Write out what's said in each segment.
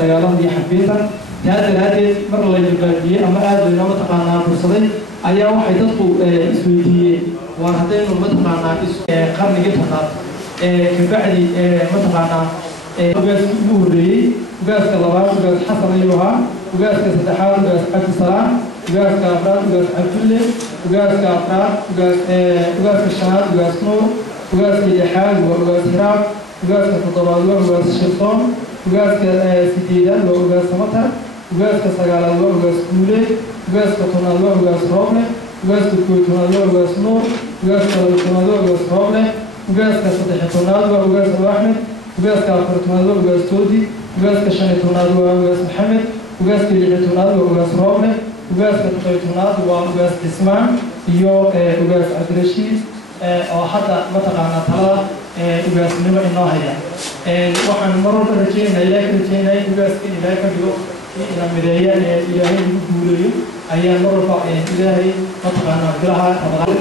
dagaaladii xafiidka taadaraaded mar la yiraahdiye ama aad ay noo taqaanaa fursaday ayaa waxay dadku isweydiiyeen war hadaynu ma taqaanaa qarniga taqaan kabacdi ma taqaanaa ugaas ugu horeeyay ugaaska labaad ugaas xasan ayuha ugaaska saddexaad ugaas cabdi salaam ugaaska afraad ugaas cabdulle ugaaska afraad ugaaska shanaad ugaas nuur ugaaska lixaad waa ugaas hiraab ugaaska toddobaad waa ugaas shirtoon ugaaska sideedaad waa ugaas samatar ugaaska sagaalaad waa ugaas guule ugaaska tobnaad waa ugaas rooble ugaaska koob tobnaad waa ugaas nuur ugaaska laba tobnaad waa ugaas rooble ugaaska saddex tobnaad waa ugaas axmed ugaaska afar tobnaad waa ugaas toodi ugaaska shan tobnaad waa ugaas maxamed ugaaska lix tobnaad waa ugaas rooble ugaaska toddoba tobnaad waa ugaas cismaan iyo ugaas cabdirashiid oo hadda mataqaanaa talada ugaasnimo inoo haya waxaan mar walba rajeynayaa ilaahay ka rajeynayaa ugaaska ilaahay ka dhigo ina mideeya ilaahay ugu guuleeyo ayaa mar walba ilaahay mataqaanaa bilaha rabadaan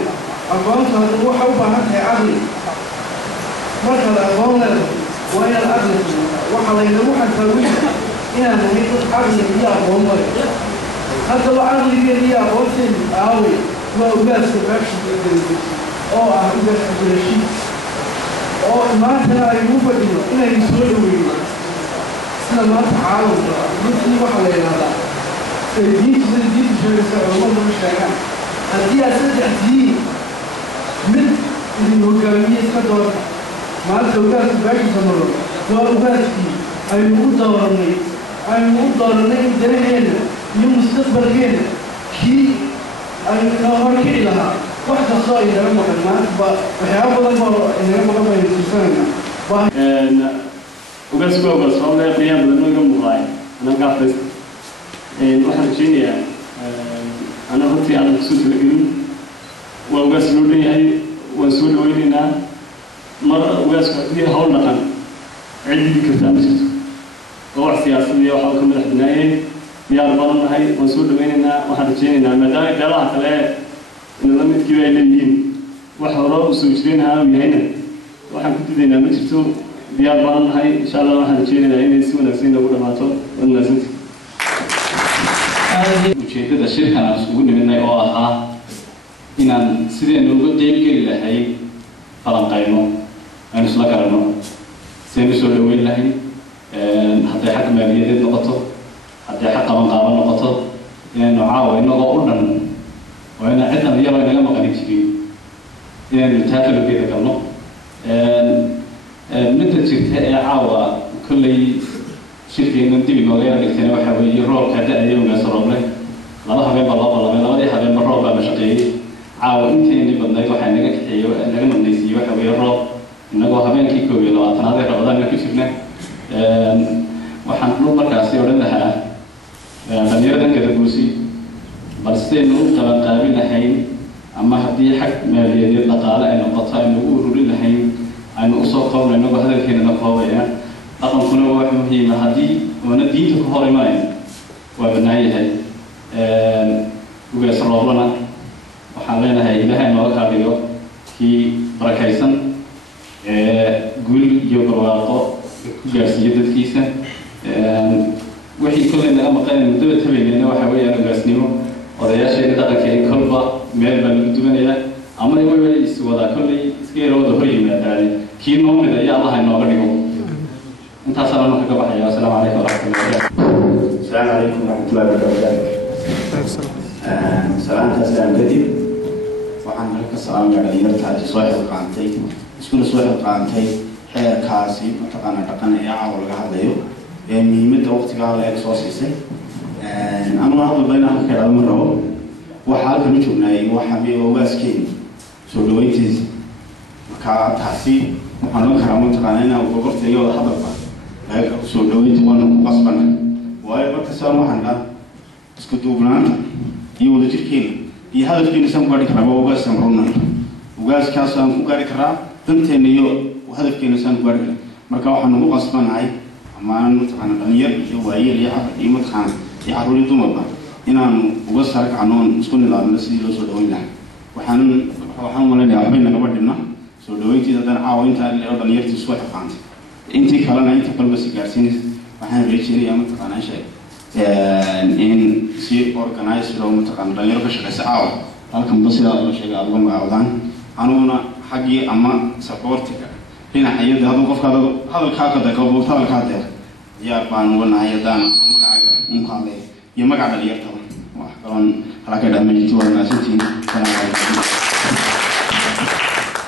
aqoonta waxa u baahan tahay aqli marka la aqoon leedahay waa inaad aqli waxa laynagu xantaawiya inaan nahay dad aqli iyo aqoon male haddaba aqligeeda iyo aqoonteeda aawey waa ugaaska baashiga oo ah ugaas cabdirashiid oo maantana aynu u fadhino inaynu soo dhaweyno sida maanta caalamka runtii waxaa la yidhahdaa diinta sheegaysa culamadu ma sheegaan haddii aad saddex diin mid idin hogaamiye iska doorta maanta ugaaska baashiisa nolol waa ugaaskii aynu u dooranay in danaheena iyo mustaqbalkeena kii aynu ka horkici lahaa wax kastoo ay naga maqan maanta waxyaaba badan boo inaga maqan baynu tuusanaynaa ugaasku ugaas rooble qiyaam badan nooga muuqaay anaan gaafaysta waxaan rajeynayaa anaa runtii aanan kusoo talagelin waa ugaas loo dhanyahay waan soo dhaweynaynaa mar ugaasku haddii hawl dhaqan cididi kartaa ma jirto oo wax siyaasad iyo waxa uu ka madax banaayeen diyaar badan nahay waan soo dhaweynaynaa waxaan rajeynaynaa maadaama beelaha kale inala midkiiba ay leeyihiin wax hore u soo jireenaha uu yahayna waxaan ku didaynaa ma jirto diyaar badan nahay insha allah waxaan rajeynaynaa inay si wanaagsan nagu dhamaato waad mahadsantihi ujeedada shirkan aan isugu nimidnay oo ahaa inaan sidaynu uga qeybgeli lahay falanqayno aynu isla garanno sidaynu soo dhaweyn lahay hadday xagga maaliyadeed noqoto hadday xag qabanqaaban noqoto inaynu caawa inagoo u dhan oo ina ciddan iyadoo inaga maqani jirin inaynu taakalogeeda galno midda jirta ee caawa kolley shirkeennan dib inooga yara dhigtayna waxaa weeye roobka da-aya ugaas rooble laba habeen baa loo ballamay labadii habeenba roob baa la shaqeeyey caawa inteeni badnayd waxaa naga kaxeeyo naga maqnaysiiyey waxa weeye roob inagoo habeenkii 21aad ee rabadaanka ku jirna waxaan dhul markaasi odhan lahaa dhalinyaradan gadaguusi bal sidaynu u qabanqaabin lahayn ama haddii xag maaliyadeed dhaqaale ay noqoto aynu u ururin lahayn aynu usoo koobno inagoo hadalkeenana koobaya dhaqankuna waa wax muhiima haddii oona diinta ku hor imanayn waa bannaan yahay ugaas rooblana waxaan leenahay ilaahay nooga kaa dhigo kii barakaysan guul iyo barwaaqo ku gaarsiiyo dadkiisa wixii kolley naga maqan muddaba tabaynayna waxaa weeyaan ugaasnimo odayaasheena dhaqanka in kolba meel baa lagu dubanayaa ama iyaga is wadaa kolley iska yara wada hor yimaadaane kii noo mida iyo allaha inooga dhigo intaasaan anu kaga baxaya assalaamu calaykum waraxmatullahi السلام عليكم ورحمة الله وبركاته. سلام تسلم كذب وعن هلك السلام على يرتاح صاحب القانتي اسكول صاحب القانتي حير كاسي متقنا تقنا يا عول هذا يو مهمة وقت قال إكسوسيسي أنا واحد بينهم كذا مرة وحال كنوشنا وحبي وباسكين سولويتيز كتحسي وحنا كرامون تقنينا وقفت يو هذا بقى سولويت وانا قصبنا waayo marka saan waxaan dhaa isku duubnaanta iyo wadajirkeena iyo hadafkeena saan ku gaari karaa waa ugaas aan runay ugaaskaas aan ku gaari karaa danteena iyo hadafkeena saan ku gaari karaa marka waxaan ugu qasbanahay amaan mataqaana dhalinyar iyo waayeel iyo cafar iyo mataqaana iyo carruur iyo dumarba inaanu uga sara kacnoon isku nidaamno sidii loo soo dhaweyn lahaa waxaan malaynayaa waxbay nagaba dhibna soo dhaweyntiisa haddana caawa intaa dhalinyartii soo xiqaantay intii kalena inta kaleba si gaarsiinaysa waxaan rajeynayaa mataqaanaa shay in si organize loo mataqaanaa dhalinyaro ka shaqeysa caawa halkan ba sidaa loo sheegay aad uga magacaabdaan anuguna xaggii ama supportiga dhinaca iyada hadduu qofka hadalkaa ka deeqo buugta hadalkaa deeq diyaar baan uga nahay haddaan magacaaga unka hadlay iyo magaca dhalinyartada wax kaloon halka dhammayntii waa maasantiin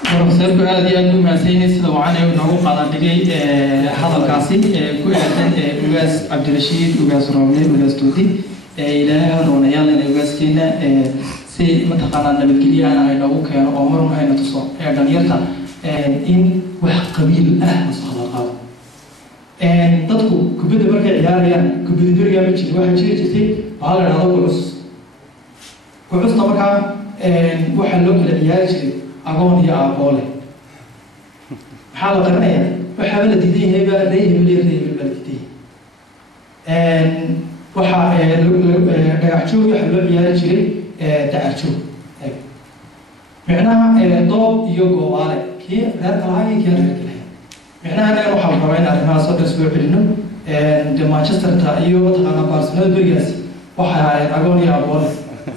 profesorku aad iyo aad u mahadsanyahay sida wacan ee noogu qaadan dhigay hadalkaasi ku aadan ugaas cabdirashiid ugaas roobne ugaas tuuti ilaahay ha roonayaal in ugaaskeena si mataqaanaa nabadgelyahan ay noogu keeno oo marun ayna tuso dhalinyarta in wax qabiil ah masala qabo dadku kubadda markay ciyaarayaan kubadda duriga ma jiro waxa jiri jirtay waxaa la dhahdo kucusta markaa waxaa loo kala ciyaari jiray agoon iyo aaboole maxaa la qarinayaa waxaaba la diidan yahay baa reehebel baa la diidan yahay waxaa dhagax joog waxaa loo ciyaari jiray dacar joog micnaha doob iyo goobaale kii reerka lahaa iyo kii reerka lahayd micnaha anaga waxaa la rabaa in arrimahaas oo dhan soo celino de manchesterta iyo mataqaanaa barcelona berigaas waxay ahaayeen agoon iyo aaboole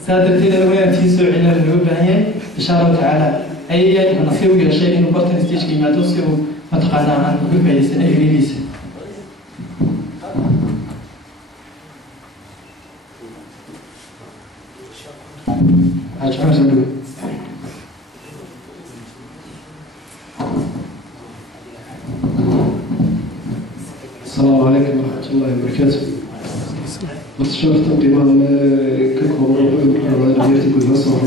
saa darteed inaan tii soo celina looga baahan yahay insha allahu tacaala ayay nasiib u yeeshay inuu bartan stage ka yimaado si uu mataqaanaa aan uga faa'iidaysano ereydiisa السلام عليكم ورحمة الله وبركاته. شرفت قيمة ككبر رجعت كل هالصور.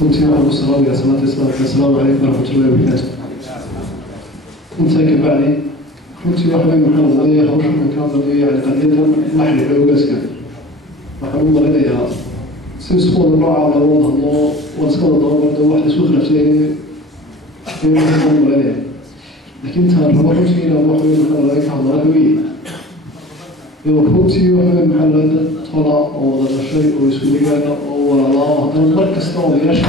كنت أنا السلام يا سلام السلام عليكم ورحمة الله وبركاته. كنت كبعلي كنت واحد من محمد خوش من كان يعني قليلا نحن عوجز كان. محمد الله يا سيسقط الرعى على وضع الله وسقط الضوء واحد سوق نفسه في محمد الله. لكن ترى الرجل إلى واحد من الله يفعل هوية. يوفوتي واحد من الله طلع أو هذا الشيء أو يسوي لنا أو الله هذا المركز طاو يشح.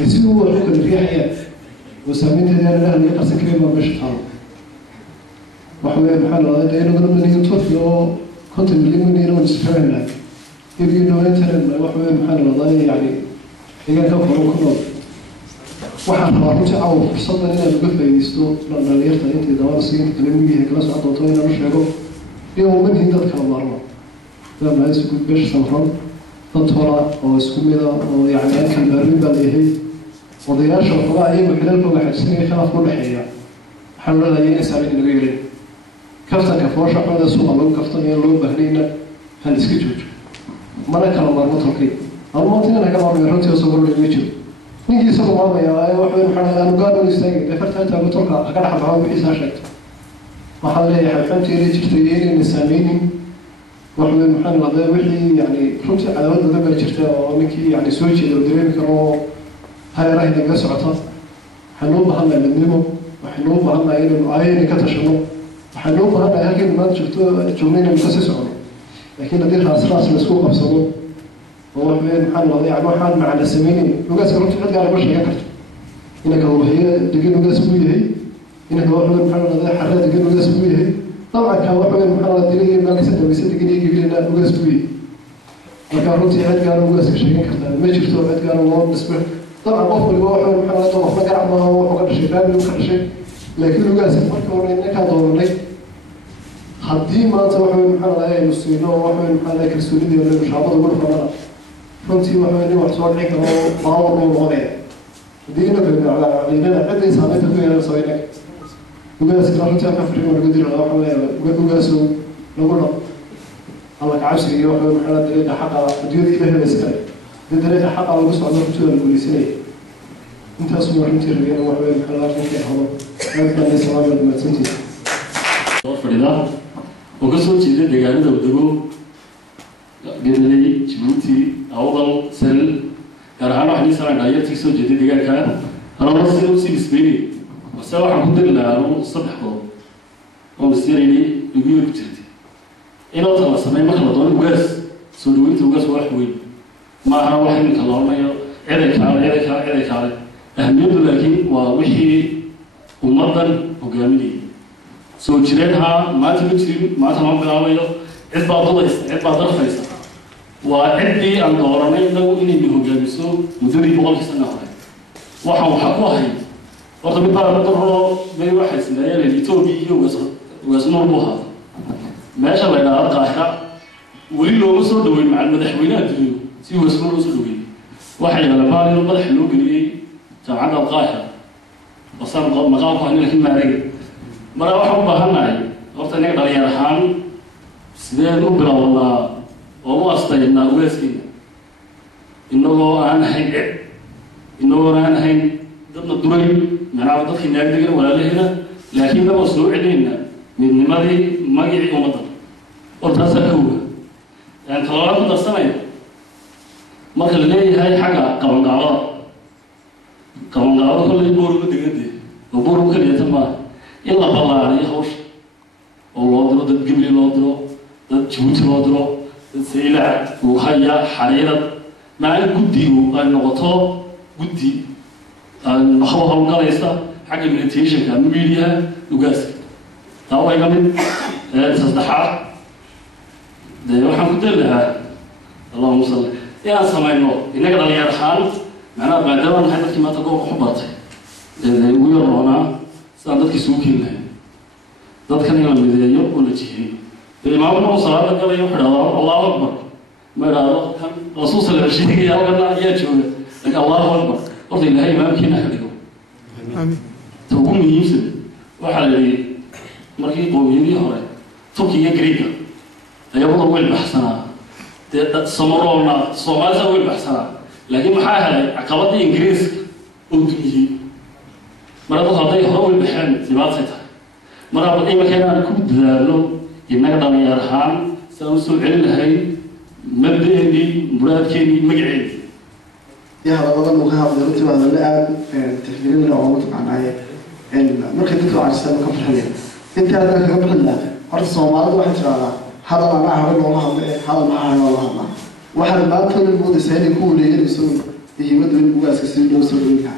يصير هو الحكم في حياة. وسامين تدير له اللي قص كلمة مش حال. واحد من الله ده ينقل من يوتيوب يو كنت من ينو نسفر لك. يبي إنه ينتهي واحد من الله يعني يجي كفر وكله. waxaan rabaa runtii caawa fursaddan inaad uga faa'iidaysto dhalinyarta intay dawada siinta kalamigiiha kala socon doonto inaan u sheego inuu manhin dad kala maarmo lama isku besh samran dad hora oo isku mida oo yacni aan kala maarmin baa leeyahay odayaasha waxoogaa iyagu xilalkooga xajisnaya khilaaf ku dhexeeya waxaan leedahay inay saameyn inaga yeelin kaftanka foosha xooda suuqa lagu kaftanayo loo baahnayna hal iska joojo mana kala maarmo tolkay almaanta inaan ka maarmay runtii oo soo laga jiro ninkii isagoo maamaya waxa weyn maxaa aanu gaar u istaagay defarta inta ugu tolka ka dhax baxo wixii saa sheegto waxaa leeyahay xanteedii jirtay inay saameynin waxa weyn maxaa la dhahay wixii yani runtii cadaawad badan baa jirta oo ninkii yani soo jeeda oo dareemi karo hareeraha inaga socota waxaan u baahannahay midnimo waxaan u baahannahay inaynu aayayna ka tashano waxaan u baahannahay halkaynu maanta joogno inaynu ka sii socono laakiin haddii raas la isku qabsado ووحنا محل وضع يعني محل مع السمين وقاس رحت حد قال برشة يكرت إنك هو هي دقيقة وقاس بويه هي إنك هو محل وضع حرات دقيقة وقاس بويه هي طبعا كان واحد محل وضع دقيقة ما كسبته بس دقيقة يجي لنا وقاس بويه وكان رحت حد قال وقاس بشيء يكرت ما شفته حد قال والله بالنسبة طبعا أفضل واحد محل وضع ما قرع ما هو وقدر شيء فاهم وقدر شيء لكن وقاس فكر إنك هذا ولي حدي ما تروح محل وضع مسلمين واحد محل وضع كرسولي ولا مش عباد ولا فلان runtii waxay wax soo dhici karo baawar loo noqday diina baa cid saameynta ku yeelan soo inag ugaas runtii ka fikirin lagu diro waxa weeye ugaas lagu dhaq alla ka cabsi iyo waxa maxaa dariiqa xaqa adduunyada ilaahay iska dariiqa xaqa lagu socdo runtii la guulaysanay intaas oo runtii rabiyana waxa weeye maxaa la arkay hado aad salaam ma santii oo fadhida oo ka soo jeeda deegaanada wadamo قبلي جبوتي أوضل سل كرهنا واحد يسأل عن عيالتي سو جديد قال كان أنا راسي روسي بسبيني وسأل عن كل أنا الصبح قام ومسيرني يقول بجدي إن الله سماه ما خلطان وجاس سلويت وجاس واحد وين ما أنا واحد من كلامنا يا عدك على أهميته لكن ووحي ومرضا وجامدي soo jireenha maanta ma jirin maanta lama bilaabayo cid baa dudaysa cid baa darfaysa waa ciddii aan dooranay inagu inaynu hogaamiso muddadii 100 sano hore waxaan waxa ku ahay horta mid baa daro bay waxay sameeyeen Ethiopia iyo Wasnoor buu ahaa meesha la yiraahdo Qaahira weli looma soo dhaweyn macal madaxweynaha dunidu si Wasnoor loo soo dhaweeyay waxay la baariyo madax loo geliyay jaamacadda Qaahira وصار مقام كهني لكن ما رجع مرة واحد بهنا وقت إنك ضليع الحام سيدنا نبلا والله وما أستينا ويسكين إنه أنا هين إنه أنا هين ضمن الدرين من عبد في نادي ولا لهنا لكن ده مسلوع علينا من ماذي ما يعي ومطر وترسكوه يعني خلاص متصنعين ما خليه هاي حاجة قبل قعوة كمان قالوا كل يبور بدقدي يبور كل يتما يلا بالله عليه خوش والله درو تجيبلي الله درو تجيبتي الله درو سيلع وخيا حريرة مع الجدي والنقطة جدي النخوة هالقريسة حاجة من التيشن كان مبيليها وجاس تاو هاي كمان تصدحات ده يوحنا كتير اللهم صل يا سماينو إنك ضليع الحال معناه بعدين هذا كي ما تقول حبطي ويرونا صندوق سوكين له ضد كان يوم بديه ولا شيء الإمام المصلى قال يوحنا الله أكبر ما رأى كان رسول صلى الله عليه وسلم قال يا جوا لك الله أكبر قلت له هاي ما يمكن أحرقه آمين تقوم يمسك وحلي مركي قومي هراء توكي يجريك يبغى وين بحثنا سمرونا صومال وين بحثنا لكن محاها عقبات إنجليز وديه مرة هذا هو البحث سباقتها مرة بدي مكان كود ذلو يمنع ضمن يرحم سأوصل على هاي مبدئي مراد كيني مقعد يا هذا والله مخاف ذلك هذا الآن تفكيرين العمود معناه إن ممكن تطلع على السنة كم حلية أنت هذا كم حلة أرض الصومال واحد شغالة هذا معه والله هذا معه والله واحد ما كل المود سهل يكون يرسل يمد الناس كسر يوصل لها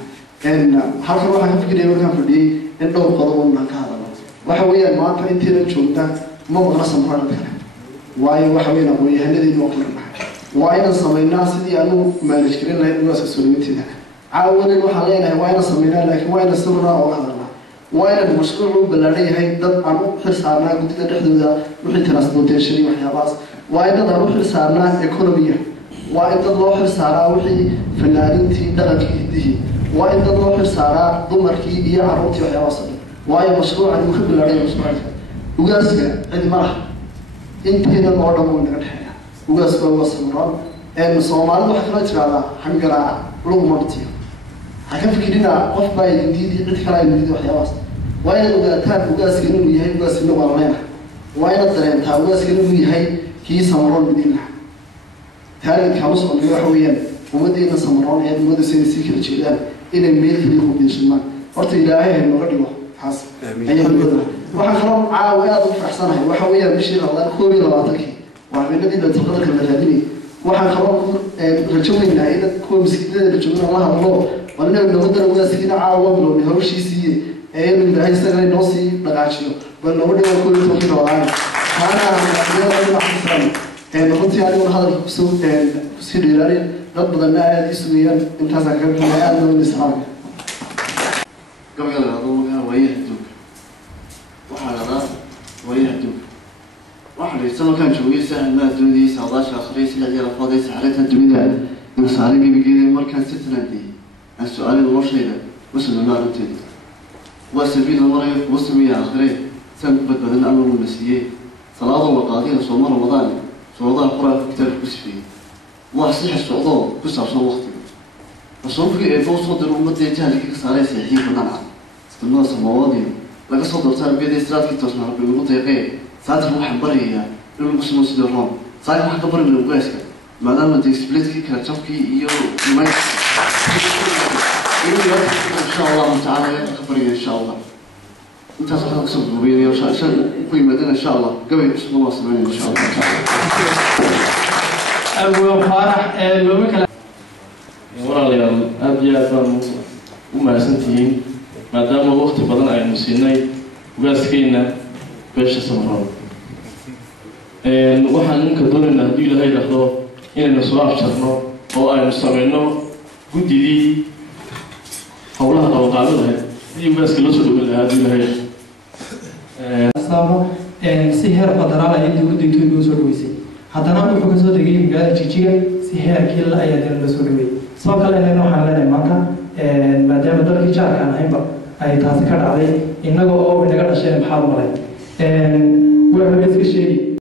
إن حرف واحد فكر يوركان فدي إن دور قضاء من كهذا وحويا ما أنت تشوفه ما مغرس مرة كذا واي وحويا أبوي هندي الوقت واينا صمينا سيدي أنو ما نشكرين له الناس كسر يمتنا عاونا وحلينا واينا صمينا لكن واينا سرنا وهذا واينا المشروع بلاري هاي ضد عنو حرص على قلت تحدث وحين تناسبون تشري وحياة وايد ضروري حرصنا إقتصادية وايد ضروري حرصنا وحي فنانين تي دلك يديه وايد ضروري حرصنا ضمركي هي عروتي وحياة وصل وايد مشروع عندي مخبر عليه مشروع وجاسك عندي مرح أنت هنا الموضوع مو نجحها وجاسك هو سمران إن صومال وحكرت على حنقرا لو مرتي حكم فكرنا قف باي جديد عندك جديد وحياة وصل وايد وجاسك إنه يهي وجاسك إنه والله وايد الدرين تاوجاسك إنه يهي كي سمران بدينا هذا كابوس اللي وحويا ومدينا سمران هذا مدة سياسية كرتشيلان إن الميل في اليوم بيشلمان أرتي إلهي إنه قديمه حاس أيها البدر وحكرم عاويات وفحصناه وحويا مشي الله خوي لواتكي وعمل الذي لا تقدر كمثالي وحكرم رجومنا إذا كل مسكين رجومنا الله وأنا من قدر واسكين عاوم لو نهرشي سي أي من هاي السنة نصي بقاشيو بل لو بدنا كل توفيق وعاني أنا نقطي عليه هذا السوق سير يلاري رب ضمن هذه السوية انتهى كم حياة من الإسلام. قبل العضو كان ويه الدوب وحلا ويه الدوب واحد يسمى كان شوي سهل ما دودي 19 آخرين سلا ديال فاضي سحرتها الدنيا نصاري بيجي مركز ستنا دي السؤال المرشد وصل لنا رتين وسبيل المريض وصل يا آخرين سنت بدل الأمر المسيحي صلاة وقاضي صوم رمضان صوم القرآن في كتاب كسفي وصحيح الصعود كسر صوم وقتي وصوم في إبوس صدر أمتي جهلك كسارة سيحي فنعم استنوا سماواتي لقى صدر صار بيدي استرات كي تصنع ربي المطيقين ساعات روح برية للمسلمين سيدرون ساعات روح كبر من الواسك ما دام أنت إكسبليت كي كرتشوفكي يو ماي إن شاء الله تعالى خبرين إن شاء الله أنت صحيح كسب بيني وشان في مدينة إن شاء الله قبل اسم الله سبحانه إن شاء الله. أبو فرح لو مكلا. والله يا أبي أفهم وما سنتين ما دام وقت بدنا أي مسيناي وقاسكينا beesha Samaroon waxaan ninka doonaynaa haddii ilaahay dhahdo inaynu soo afjarno oo aynu samayno guddidii howlaha qabanqaabada ahayd iyo ugaaska loo soo dhawin lahaa haddii ilaahay si heer federaal ay dowladda Itoobiya soo dhaweysay haddana wuxuu ka soo degay magaalada Jigjiga si heerkii la ayaa dowladda soo dhaweeyay sabab kale waxaan leenahay maanta maadaama dalkii jaarka aan ahaynba ay taasi ka dhacday inagoo oo inaga dhasheen maxaa u malay waa iska sheegay